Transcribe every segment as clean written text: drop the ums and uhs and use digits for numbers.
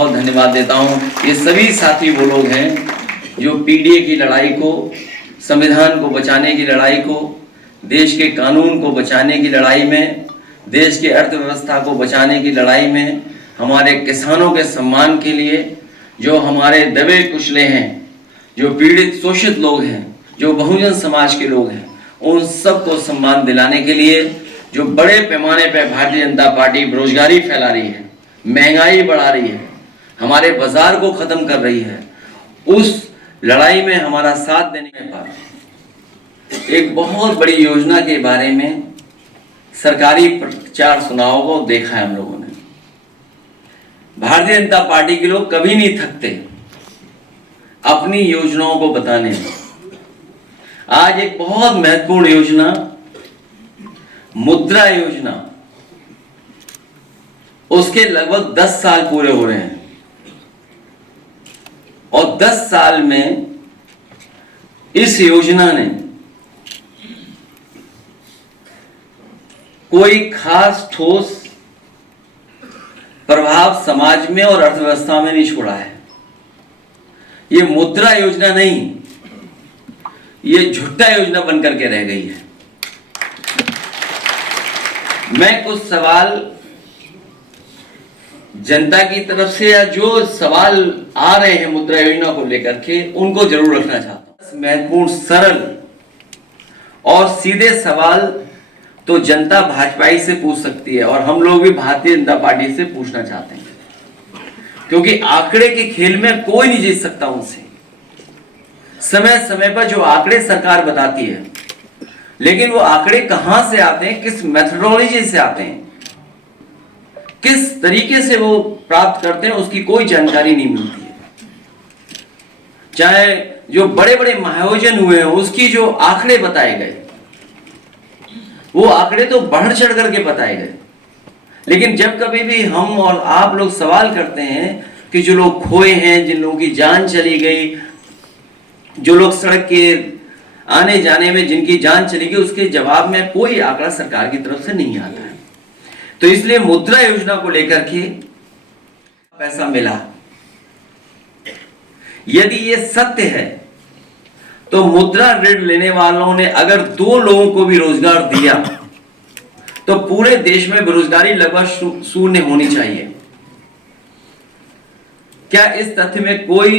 बहुत धन्यवाद देता हूँ। ये सभी साथी वो लोग हैं जो पीडीए की लड़ाई को, संविधान को बचाने की लड़ाई को, देश के कानून को बचाने की लड़ाई में, देश की अर्थव्यवस्था को बचाने की लड़ाई में, हमारे किसानों के सम्मान के लिए, जो हमारे दबे कुचले हैं, जो पीड़ित शोषित लोग हैं, जो बहुजन समाज के लोग हैं, उन सबको सम्मान दिलाने के लिए जो बड़े पैमाने पर भारतीय जनता पार्टी बेरोजगारी फैला रही है, महंगाई बढ़ा रही है, हमारे बाजार को खत्म कर रही है, उस लड़ाई में हमारा साथ देने के बाद एक बहुत बड़ी योजना के बारे में सरकारी प्रचार सुनाव को देखा है हम लोगों ने। भारतीय जनता पार्टी के लोग कभी नहीं थकते अपनी योजनाओं को बताने में। आज एक बहुत महत्वपूर्ण योजना, मुद्रा योजना, उसके लगभग 10 साल पूरे हो रहे हैं और 10 साल में इस योजना ने कोई खास ठोस प्रभाव समाज में और अर्थव्यवस्था में नहीं छोड़ा है। ये मुद्रा योजना नहीं, ये झूठा योजना बनकर के रह गई है। मैं कुछ सवाल जनता की तरफ से या जो सवाल आ रहे हैं मुद्रा योजना को लेकर के, उनको जरूर रखना चाहता हूं। महत्वपूर्ण, सरल और सीधे सवाल तो जनता भाजपाई से पूछ सकती है और हम लोग भी भारतीय जनता पार्टी से पूछना चाहते हैं, क्योंकि आंकड़े के खेल में कोई नहीं जीत सकता उनसे। समय समय पर जो आंकड़े सरकार बताती है, लेकिन वो आंकड़े कहां से आते हैं, किस मेथोडोलॉजी से आते हैं, किस तरीके से वो प्राप्त करते हैं, उसकी कोई जानकारी नहीं मिलती है। चाहे जो बड़े बड़े महाआयोजन हुए हैं, उसकी जो आंकड़े बताए गए, वो आंकड़े तो बढ़ चढ़ करके बताए गए, लेकिन जब कभी भी हम और आप लोग सवाल करते हैं कि जो लोग खोए हैं, जिन लोगों की जान चली गई, जो लोग सड़क के आने जाने में जिनकी जान चली गई, उसके जवाब में कोई आंकड़ा सरकार की तरफ से नहीं आता है। तो इसलिए मुद्रा योजना को लेकर के पैसा मिला, यदि ये सत्य है तो मुद्रा ऋण लेने वालों ने अगर 2 लोगों को भी रोजगार दिया तो पूरे देश में बेरोजगारी लगभग शून्य होनी चाहिए। क्या इस तथ्य में कोई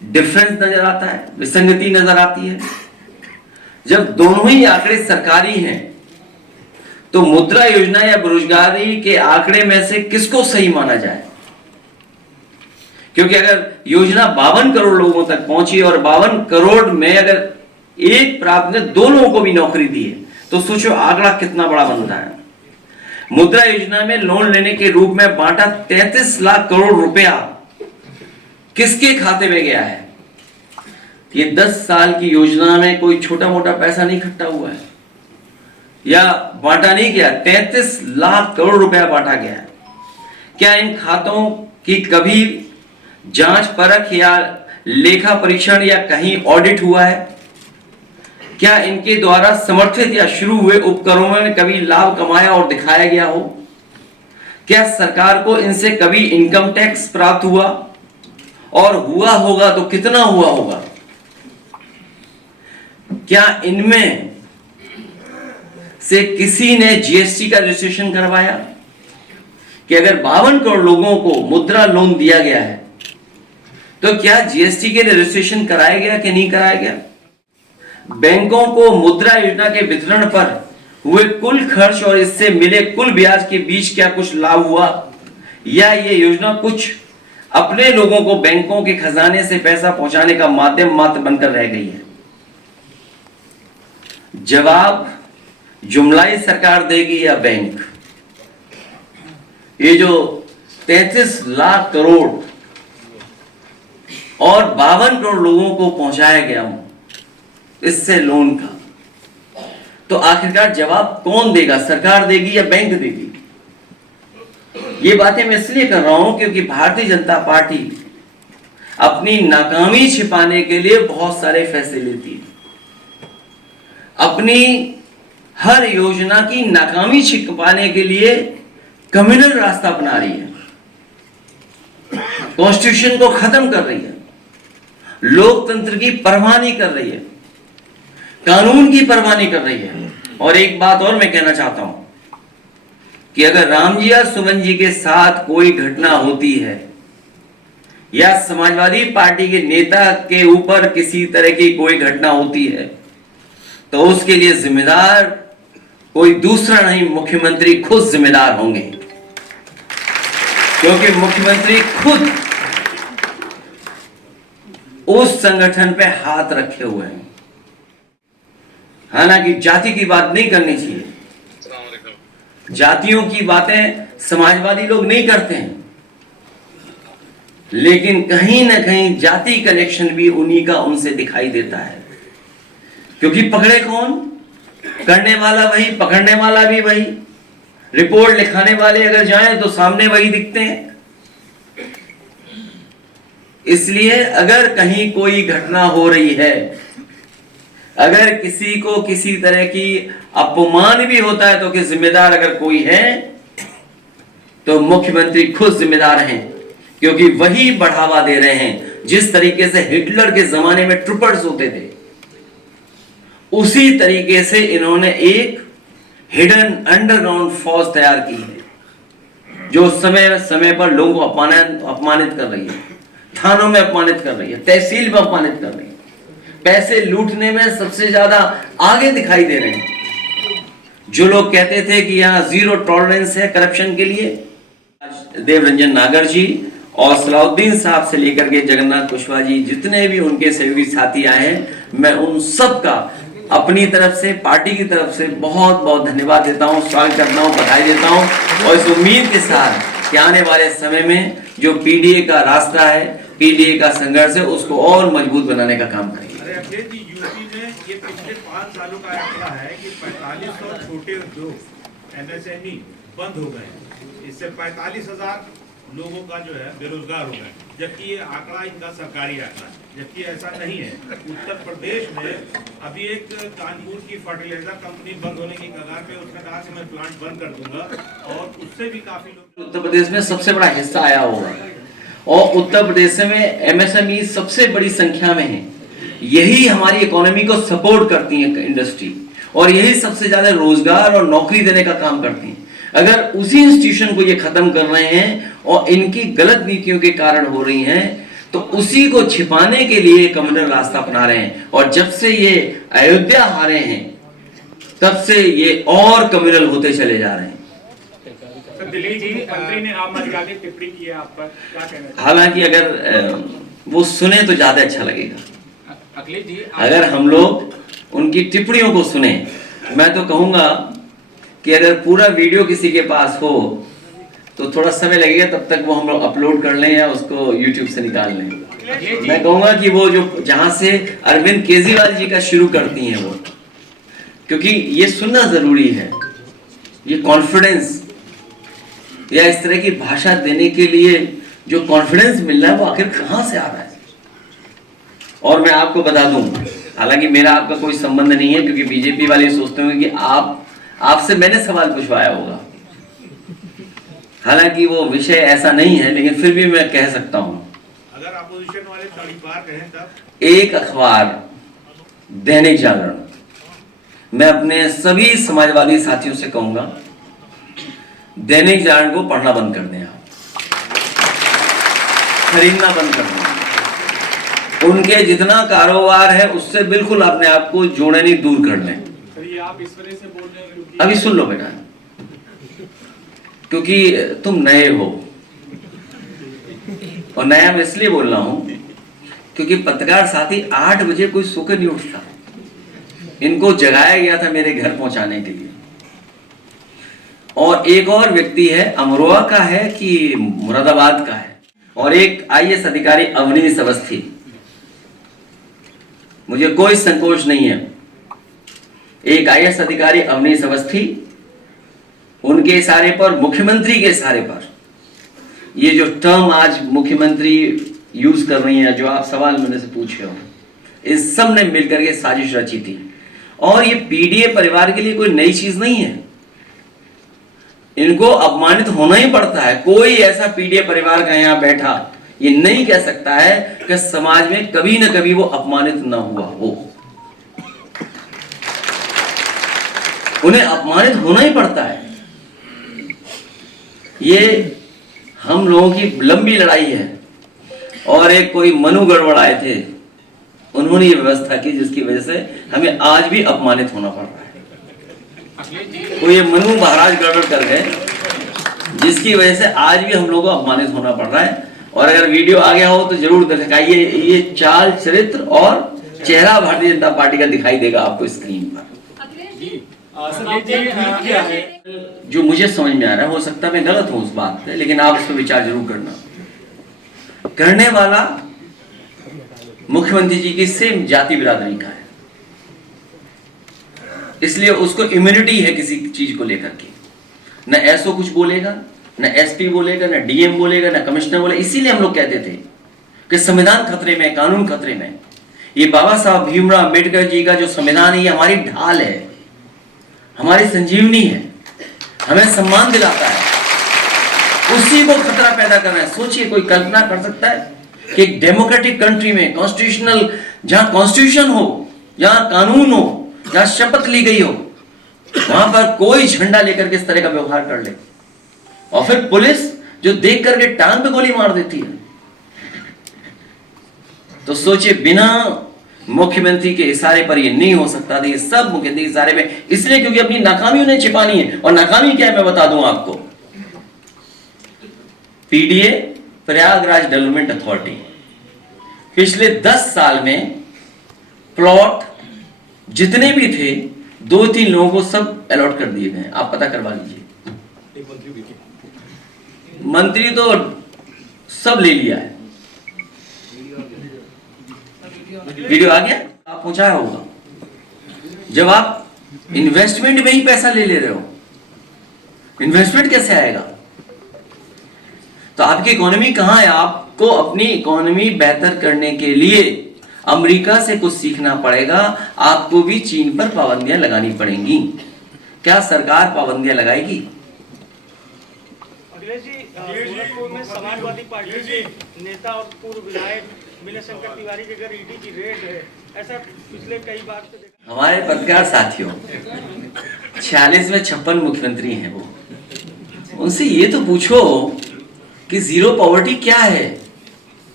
डिफरेंस नजर आता है, विसंगति नजर आती है? जब दोनों ही आंकड़े सरकारी हैं तो मुद्रा योजना या बेरोजगारी के आंकड़े में से किसको सही माना जाए? क्योंकि अगर योजना 52 करोड़ लोगों तक पहुंची और 52 करोड़ में अगर एक प्राप्त ने 2 लोगों को भी नौकरी दी है, तो सोचो आंकड़ा कितना बड़ा बनता है। मुद्रा योजना में लोन लेने के रूप में बांटा 33 लाख करोड़ रुपया किसके खाते में गया है? ये 10 साल की योजना में कोई छोटा मोटा पैसा नहीं इकट्ठा हुआ है या बांटा नहीं गया, 33 लाख करोड़ रुपया बांटा गया है। क्या इन खातों की कभी जांच परख या लेखा परीक्षण या कहीं ऑडिट हुआ है? क्या इनके द्वारा समर्थित या शुरू हुए उपक्रमों में कभी लाभ कमाया और दिखाया गया हो? क्या सरकार को इनसे कभी इनकम टैक्स प्राप्त हुआ, और हुआ होगा तो कितना हुआ होगा? क्या इनमें से किसी ने जीएसटी का रजिस्ट्रेशन करवाया? कि अगर 52 करोड़ लोगों को मुद्रा लोन दिया गया है तो क्या जीएसटी के लिए रजिस्ट्रेशन कराया गया कि नहीं कराया गया? बैंकों को मुद्रा योजना के वितरण पर हुए कुल खर्च और इससे मिले कुल ब्याज के बीच क्या कुछ लाभ हुआ, या ये योजना कुछ अपने लोगों को बैंकों के खजाने से पैसा पहुंचाने का माध्यम मात्र बनकर रह गई है? जवाब जुमलाई सरकार देगी या बैंक? ये जो 33 लाख करोड़ और 52 करोड़ लोगों को पहुंचाया गया इससे लोन का, तो आखिरकार जवाब कौन देगा? सरकार देगी या बैंक देगी? ये बातें मैं इसलिए कर रहा हूं क्योंकि भारतीय जनता पार्टी अपनी नाकामी छिपाने के लिए बहुत सारे फैसले लेती है। अपनी हर योजना की नाकामी छिपाने के लिए कम्युनल रास्ता अपना रही है। कॉन्स्टिट्यूशन को खत्म कर रही है, लोकतंत्र की परवाह नहीं कर रही है, कानून की परवाह नहीं कर रही है। और एक बात और मैं कहना चाहता हूं कि अगर राम जी या सुमन जी के साथ कोई घटना होती है या समाजवादी पार्टी के नेता के ऊपर किसी तरह की कोई घटना होती है, तो उसके लिए जिम्मेदार कोई दूसरा नहीं, मुख्यमंत्री खुद जिम्मेदार होंगे, क्योंकि मुख्यमंत्री खुद उस संगठन पे हाथ रखे हुए हैं। हालांकि जाति की बात नहीं करनी चाहिए, जातियों की बातें समाजवादी लोग नहीं करते हैं, लेकिन कहीं ना कहीं जाति कनेक्शन भी उन्हीं का उनसे दिखाई देता है, क्योंकि पकड़े कौन, करने वाला वही, पकड़ने वाला भी वही, रिपोर्ट लिखाने वाले अगर जाएं तो सामने वही दिखते हैं। इसलिए अगर कहीं कोई घटना हो रही है, अगर किसी को किसी तरह की अपमान भी होता है, तो कि जिम्मेदार अगर कोई है तो मुख्यमंत्री खुद जिम्मेदार हैं, क्योंकि वही बढ़ावा दे रहे हैं। जिस तरीके से हिटलर के जमाने में ट्रूपर्स होते थे, उसी तरीके से इन्होंने एक हिडन अंडरग्राउंड फौज तैयार की है, जो समय समय पर लोगों को अपमानित कर रही है, थानों में अपमानित कर रही है, तहसील में अपमानित कर रही है, पैसे लूटने में सबसे ज्यादा आगे दिखाई दे रहे हैं। जो लोग कहते थे कि यहाँ जीरो टॉलरेंस है करप्शन के लिए, देवरंजन नागर जी और सलाउद्दीन साहब से लेकर के जगन्नाथ कुशवाहा जी, जितने भी उनके सहयोगी साथी आए हैं, मैं उन सब का अपनी तरफ से, पार्टी की तरफ से बहुत बहुत धन्यवाद देता हूं, स्वागत करता हूं, बधाई देता हूं, और इस उम्मीद के साथ कि आने वाले समय में जो पीडीए का रास्ता है, पीडीए का संघर्ष है, उसको और मजबूत बनाने का काम करेंगे। अखिलेश जी, यूपी में ये पिछले 5 सालों का आंकड़ा है कि 4500 छोटे उद्योग एमएसएमई बंद हो गए, इससे 45,000 लोगों का जो है बेरोजगार हो गए, जबकि ये आंकड़ा इनका सरकारी आंकड़ा है, जबकि ऐसा नहीं है। उत्तर प्रदेश में अभी एक कानपुर की फर्टिलाइजर कंपनी बंद होने की कगार पे, उसने कहा कि मैं प्लांट बंद कर दूंगा, और उससे भी काफी लोग उत्तर प्रदेश में सबसे बड़ा हिस्सा आया होगा, और उत्तर प्रदेश में एमएसएमई सबसे बड़ी संख्या में है। यही हमारी इकोनॉमी को सपोर्ट करती है इंडस्ट्री, और यही सबसे ज्यादा रोजगार और नौकरी देने का काम करती है। अगर उसी इंस्टीट्यूशन को ये खत्म कर रहे हैं और इनकी गलत नीतियों के कारण हो रही हैं, तो उसी को छिपाने के लिए कम्युनल रास्ता अपना रहे हैं। और जब से ये अयोध्या हारे हैं, तब से ये और कम्युनल होते चले जा रहे हैं। दिल्ली जी मंत्री ने आपराधिक टिप्पणी की है आप पर, क्या कहना है? हालांकि अगर वो सुने तो ज्यादा अच्छा लगेगा। अखिलेश जी, अगर हम लोग उनकी टिप्पणियों को सुने, मैं तो कहूंगा कि अगर पूरा वीडियो किसी के पास हो तो थोड़ा समय लगेगा, तब तक वो हम लोग अपलोड कर लें या उसको यूट्यूब से निकाल लें। मैं कहूंगा कि वो जो जहां से अरविंद केजरीवाल जी का शुरू करती हैं वो, क्योंकि ये सुनना जरूरी है, ये कॉन्फिडेंस या इस तरह की भाषा देने के लिए जो कॉन्फिडेंस मिल रहा है, वो आखिर कहां से आ रहा है। और मैं आपको बता दूं, हालांकि मेरा आपका कोई संबंध नहीं है, क्योंकि बीजेपी वाले सोचते होंगे कि आपसे मैंने सवाल पूछवाया होगा। हालांकि वो विषय ऐसा नहीं है, लेकिन फिर भी मैं कह सकता हूं, अगर अपोजिशन वाले तड़ीपार कहें तब एक अखबार दैनिक जागरण, मैं अपने सभी समाजवादी साथियों से कहूंगा, दैनिक जागरण को पढ़ना बंद कर दें, आप खरीदना बंद कर दें। उनके जितना कारोबार है उससे बिल्कुल अपने आप को जोड़नी दूर कर लें। आप इस वजह से बोल रहे हैं क्योंकि अभी सुन लो बेटा, क्योंकि तुम नए हो, और नया मैं इसलिए बोल रहा हूं क्योंकि पत्रकार साथी 8 बजे कोई सोकर नहीं उठता, इनको जगाया गया था मेरे घर पहुंचाने के लिए। और एक और व्यक्ति है, अमरोहा का है कि मुरादाबाद का है, और एक आईएएस अधिकारी अवनीश अवस्थी। मुझे कोई संकोच नहीं है, एक आईएएस अधिकारी अवनीश अवस्थी, उनके इशारे पर, मुख्यमंत्री के इशारे पर, ये जो टर्म आज मुख्यमंत्री यूज कर रही हैं, जो आप सवाल मेरे से पूछे हो, इस सब ने मिलकर के साजिश रची थी। और ये पीडीए परिवार के लिए कोई नई चीज नहीं है, इनको अपमानित होना ही पड़ता है। कोई ऐसा पीडीए परिवार का यहाँ बैठा ये नहीं कह सकता है कि समाज में कभी न कभी वो अपमानित न हुआ हो। उन्हें अपमानित होना ही पड़ता है। ये हम लोगों की लंबी लड़ाई है। और एक कोई मनु गड़बड़ाए थे, उन्होंने ये व्यवस्था की जिसकी वजह से हमें आज भी अपमानित होना पड़ रहा है। कोई ये मनु महाराज गड़बड़ कर गए जिसकी वजह से आज भी हम लोगों को अपमानित होना पड़ रहा है। और अगर वीडियो आ गया हो तो जरूर दिखाइए। ये चाल चरित्र और चेहरा भारतीय जनता पार्टी का दिखाई देगा आपको स्क्रीन पर। जो मुझे समझ में आ रहा है, हो सकता है मैं गलत हूं उस बात पे, लेकिन आप उस पर विचार जरूर करना। करने वाला मुख्यमंत्री जी की सेम जाति बिरादरी का है, इसलिए उसको इम्यूनिटी है किसी चीज को लेकर के। न एसओ कुछ बोलेगा, न एसपी बोलेगा, न डीएम बोलेगा, न कमिश्नर बोलेगा। इसीलिए हम लोग कहते थे कि संविधान खतरे में, कानून खतरे में। ये बाबा साहब भीमराव अंबेडकर जी का जो संविधान है, ये हमारी ढाल है, हमारी संजीवनी है, हमें सम्मान दिलाता है। उसी को खतरा पैदा करना है। सोचिए, कोई कल्पना कर सकता है कि एक डेमोक्रेटिक कंट्री में कॉन्स्टिट्यूशनल, जहां कॉन्स्टिट्यूशन हो, जहां कानून हो, जहां शपथ ली गई हो, वहां पर कोई झंडा लेकर के इस तरह का व्यवहार कर ले, और फिर पुलिस जो देख करके टांग पे गोली मार देती है। तो सोचिए, बिना मुख्यमंत्री के इशारे पर ये नहीं हो सकता था। ये सब मुख्यमंत्री के इशारे पे, इसलिए क्योंकि अपनी नाकामी उन्हें छिपानी है। और नाकामी क्या है मैं बता दूं आपको। पीडीए, प्रयागराज डेवलपमेंट अथॉरिटी, पिछले 10 साल में प्लॉट जितने भी थे 2-3 लोगों को सब अलॉट कर दिए गए। आप पता करवा लीजिए। मंत्री तो सब ले लिया है। वीडियो आ गया, आप पहुंचाया होगा। जब आप इन्वेस्टमेंट में ही पैसा ले रहे हो, इन्वेस्टमेंट कैसे आएगा? तो आपकी इकोनॉमी कहां है? आपको अपनी इकोनॉमी बेहतर करने के लिए अमेरिका से कुछ सीखना पड़ेगा। आपको भी चीन पर पाबंदियां लगानी पड़ेंगी। क्या सरकार पाबंदियां लगाएगी? अखिलेश जी, गोरखपुर में समाजवादी पार्टी के नेता और पूर्व विधायक विनय शंकर तिवारी के घर ईडी की रेड है, ऐसा पिछले कई बार से देखा। हमारे पत्रकार साथियों, 46 में 56 मुख्यमंत्री हैं वो, उनसे ये तो पूछो कि जीरो पॉवर्टी क्या है?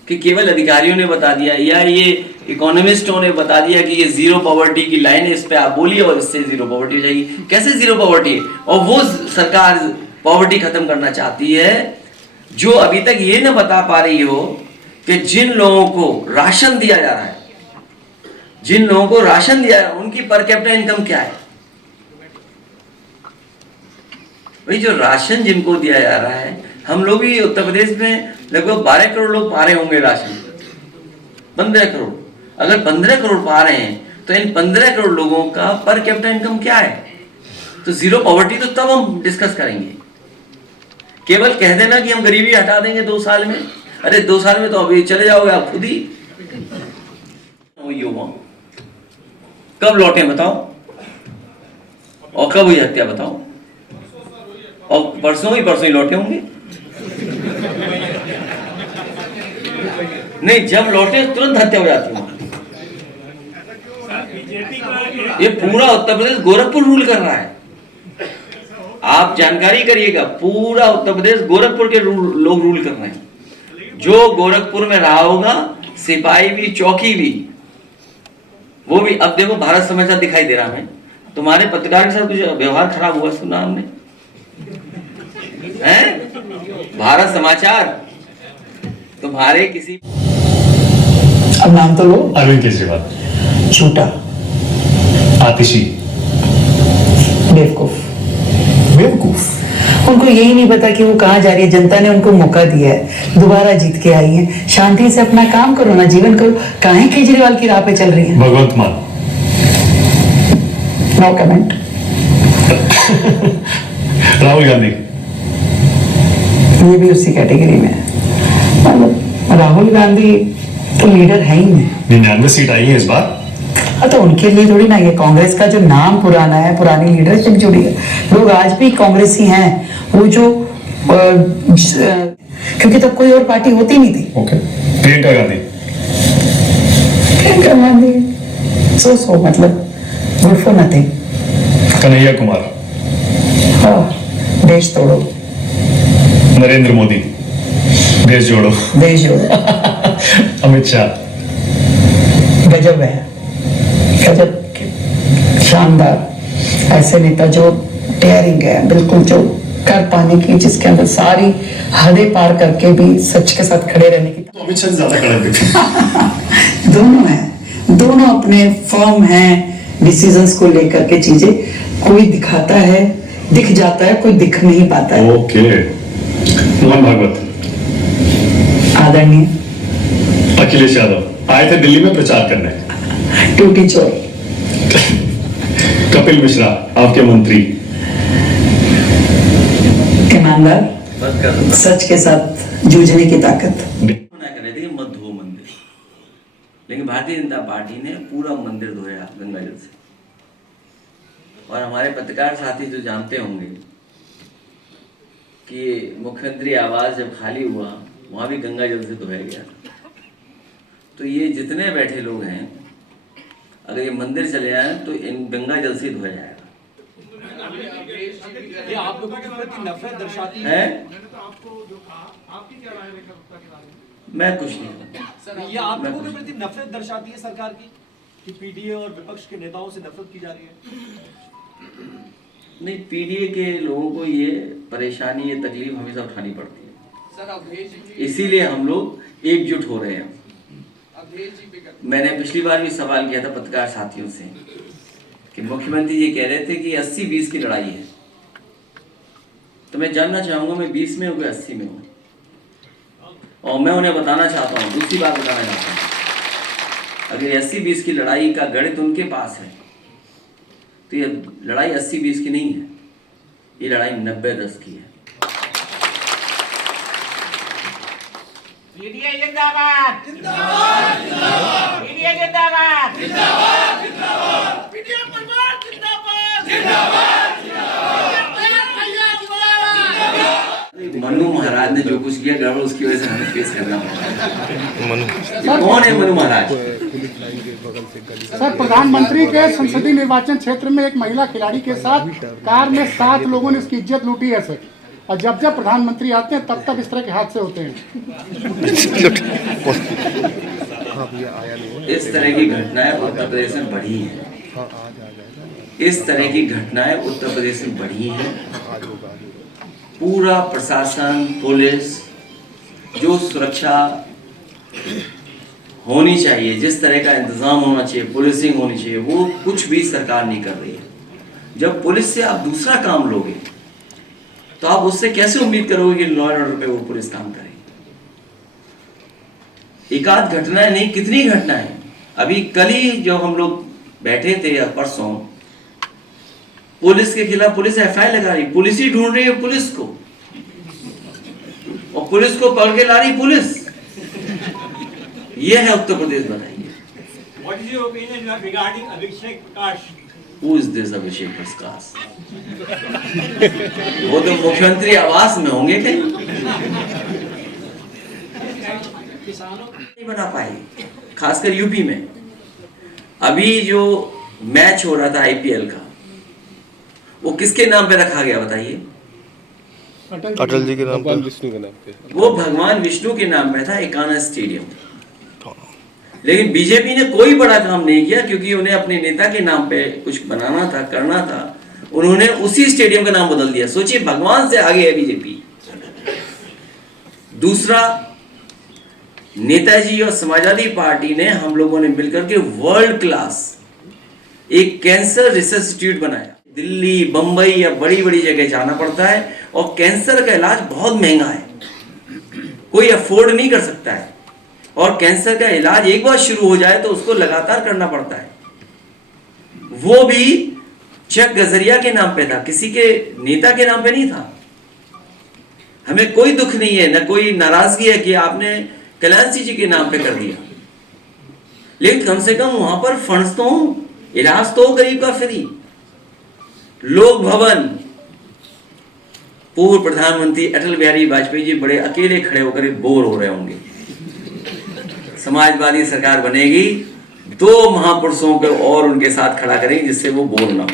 कि केवल अधिकारियों ने बता दिया या ये इकोनॉमिस्टों ने बता दिया कि ये जीरो पॉवर्टी की लाइन है, इस पे आप बोलिए और इससे जीरो पॉवर्टी जाएगी। कैसे जीरो पॉवर्टी? और वो सरकार पॉवर्टी खत्म करना चाहती है जो अभी तक ये ना बता पा रही हो कि जिन लोगों को राशन दिया जा रहा है, जिन लोगों को राशन दिया है, उनकी पर कैपिटा इनकम क्या है। वही जो राशन जिनको दिया जा रहा है, हम लोग भी उत्तर प्रदेश में लगभग 12 करोड़ लोग पा रहे होंगे राशन। 15 करोड़, अगर 15 करोड़ पा रहे हैं तो इन 15 करोड़ लोगों का पर कैपिटा इनकम क्या है? तो जीरो पॉवर्टी तो तब हम डिस्कस करेंगे। केवल कह देना कि हम गरीबी हटा देंगे 2 साल में, अरे 2 साल में तो अभी चले जाओगे आप खुद ही। युवा कब लौटे बताओ, और कब हुई हत्या बताओ, और परसों ही लौटे होंगे। नहीं, जब लौटे तुरंत हत्या हो जाती है। ये पूरा उत्तर प्रदेश गोरखपुर रूल कर रहा है। आप जानकारी करिएगा, पूरा उत्तर प्रदेश गोरखपुर के लोग रूल कर रहे हैं। जो गोरखपुर में रहा होगा, सिपाही भी, चौकी भी, वो भी। अब देखो, भारत समाचार दिखाई दे रहा है। तुम्हारे पत्रकार के साथ कुछ व्यवहार खराब हुआ, सुना हमने हैं? भारत समाचार तुम्हारे किसी, अब नाम तो लो। अरविंद केजरीवाल। झूठा, आतिशी, बेवकूफ। बेवकूफ। उनको यही नहीं पता कि वो कहाँ जा रही है। जनता ने उनको मौका दिया है, दोबारा जीत के आई है। शांति से अपना काम करो ना, जीवन करो। काहे केजरीवाल की राह पे चल रही है? भगवंत मान। No comment. राहुल गांधी। ये भी उसी कैटेगरी में है। राहुल गांधी तो लीडर है ही नहीं। 99 सीट आई है इस बार। तो उनके लिए थोड़ी ना, ये कांग्रेस का जो नाम पुराना है, पुरानी लीडरशिप जुड़ी है। लोग आज भी कांग्रेसी हैं। वो जो क्योंकि तब कोई और पार्टी होती नहीं थी। ओके। प्रियंका गांधी। प्रियंका गांधी सो मतलब good for nothing. Kanhaiya Kumar. देश तोड़ो। नरेंद्र मोदी। देश जोड़ो। देश जोड़ो। अमित शाह। गजब है, गजब शानदार ऐसे नेता जो डेयरिंग है, बिल्कुल जो कर पाने की, जिसके अंदर सारी हदें पार करके भी सच के साथ खड़े रहने की। तो अमित शाह से ज्यादा कड़क दिखते। दोनों हैं, दोनों अपने फर्म हैं डिसीजंस को लेकर के। चीजें कोई दिखाता है, दिख जाता है, कोई दिख नहीं पाता है। ओके। मोहन भागवत। आदरणीय। अखिलेश यादव आए थे दिल्ली में प्रचार करने। टूटी चोर। कपिल मिश्रा आपके मंत्री। ईमानदार, सच के साथ जूझने की ताकत। मना कर रहे थे कि मत धो मंदिर, लेकिन भारतीय जनता पार्टी ने पूरा मंदिर धोया गंगा जल से। और हमारे पत्रकार साथी जो जानते होंगे कि मुख्यमंत्री आवास जब खाली हुआ वहां भी गंगा जल से धोया गया। तो ये जितने बैठे लोग हैं, अगर ये मंदिर चले जाए तो इन गंगा जल से धोया जाएगा। ये आप लोगों के प्रति नफरत दर्शाती है? आपकी क्या राय है? मैं कुछ नहीं कहूँगा। सर, ये आप लोगों के प्रति नफरत दर्शाती है सरकार की कि पीडीए और विपक्ष के नेताओं से नफरत की जा रही है? नहीं, पीडीए के लोगों को ये परेशानी, ये तकलीफ हमेशा उठानी पड़ती है। सर, इसीलिए हम लोग एकजुट हो रहे हैं। मैंने पिछली बार भी सवाल किया था पत्रकार साथियों से कि मुख्यमंत्री जी कह रहे थे कि 80-20 की लड़ाई है। तो मैं जानना चाहूंगा, मैं 20 में हूँ कि 80 में हूँ? और मैं उन्हें बताना चाहता हूँ, दूसरी बात बताना चाहता हूँ, अगर 80-20 की लड़ाई का गणित उनके पास है तो ये लड़ाई 80-20 की नहीं है, ये लड़ाई 90-10 की है। पीडीए जिंदाबाद, जिंदाबाद, जिंदाबाद, पीडीए जिंदाबाद, जिंदाबाद, जिंदाबाद, पीडीए परिवार जिंदाबाद, जिंदाबाद, जिंदाबाद, मनु महाराज ने जो कुछ किया गड़बड़, उसकी वजह से हमें फेस करना पड़ा। कौन है मनु महाराज? सर, प्रधानमंत्री के संसदीय निर्वाचन क्षेत्र में एक महिला खिलाड़ी के साथ कार में 7 लोगों ने उसकी इज्जत लूटी है सर। और जब जब प्रधानमंत्री आते हैं तब तक इस तरह के हादसे होते हैं। इस तरह की घटनाएं उत्तर प्रदेश में बढ़ी हैं। इस तरह की घटनाएं उत्तर प्रदेश में बढ़ी हैं। पूरा प्रशासन, पुलिस, जो सुरक्षा होनी चाहिए, जिस तरह का इंतजाम होना चाहिए, पुलिसिंग होनी चाहिए, वो कुछ भी सरकार नहीं कर रही है। जब पुलिस से आप दूसरा काम लोगे तो आप उससे कैसे उम्मीद करोगे कि लॉ एंड ऑर्डर पे वो पुलिस काम करेगी? एक आध घटनाएं नहीं, कितनी घटनाएं। अभी कल ही जो हम लोग बैठे थे या परसों, पुलिस के खिलाफ पुलिस एफआईआर लगा रही, पुलिस ही ढूंढ रही है पुलिस को, और पुलिस को पकड़ के ला रही पुलिस। ये है उत्तर प्रदेश। बताइए, What is your opinion regarding Abhishek Prakash? Who is this Abhishek Prakash? वो तो मुख्यमंत्री आवास में होंगे कहीं। नहीं बना पाए, खासकर यूपी में। अभी जो मैच हो रहा था आईपीएल का, वो किसके नाम पे रखा गया बताइए? अटल जी के नाम पे। वो भगवान विष्णु के नाम पे था, एकाना स्टेडियम। लेकिन बीजेपी ने कोई बड़ा काम नहीं किया, क्योंकि उन्हें अपने नेता के नाम पे कुछ बनाना था, करना था। उन्होंने उसी स्टेडियम का नाम बदल दिया। सोचिए, भगवान से आगे है बीजेपी। दूसरा, नेताजी और समाजवादी पार्टी ने, हम लोगों ने मिलकर के वर्ल्ड क्लास एक कैंसर रिसर्च इंस्टीट्यूट बनाया। दिल्ली, बंबई या बड़ी बड़ी जगह जाना पड़ता है, और कैंसर का इलाज बहुत महंगा है, कोई अफोर्ड नहीं कर सकता है। और कैंसर का इलाज एक बार शुरू हो जाए तो उसको लगातार करना पड़ता है। वो भी चक गजरिया के नाम पे था, किसी के नेता के नाम पे नहीं था। हमें कोई दुख नहीं है, न कोई नाराजगी है कि आपने कल्याण जी के नाम पे कर दिया, लेकिन कम से कम वहां पर फंड्स तो हो, इलाज तो हो गरीब का फ्री। लोक भवन, पूर्व प्रधानमंत्री अटल बिहारी वाजपेयी जी बड़े अकेले खड़े होकर बोर हो रहे होंगे। समाजवादी सरकार बनेगी, 2 महापुरुषों को और उनके साथ खड़ा करेंगे जिससे वो बोर ना हो।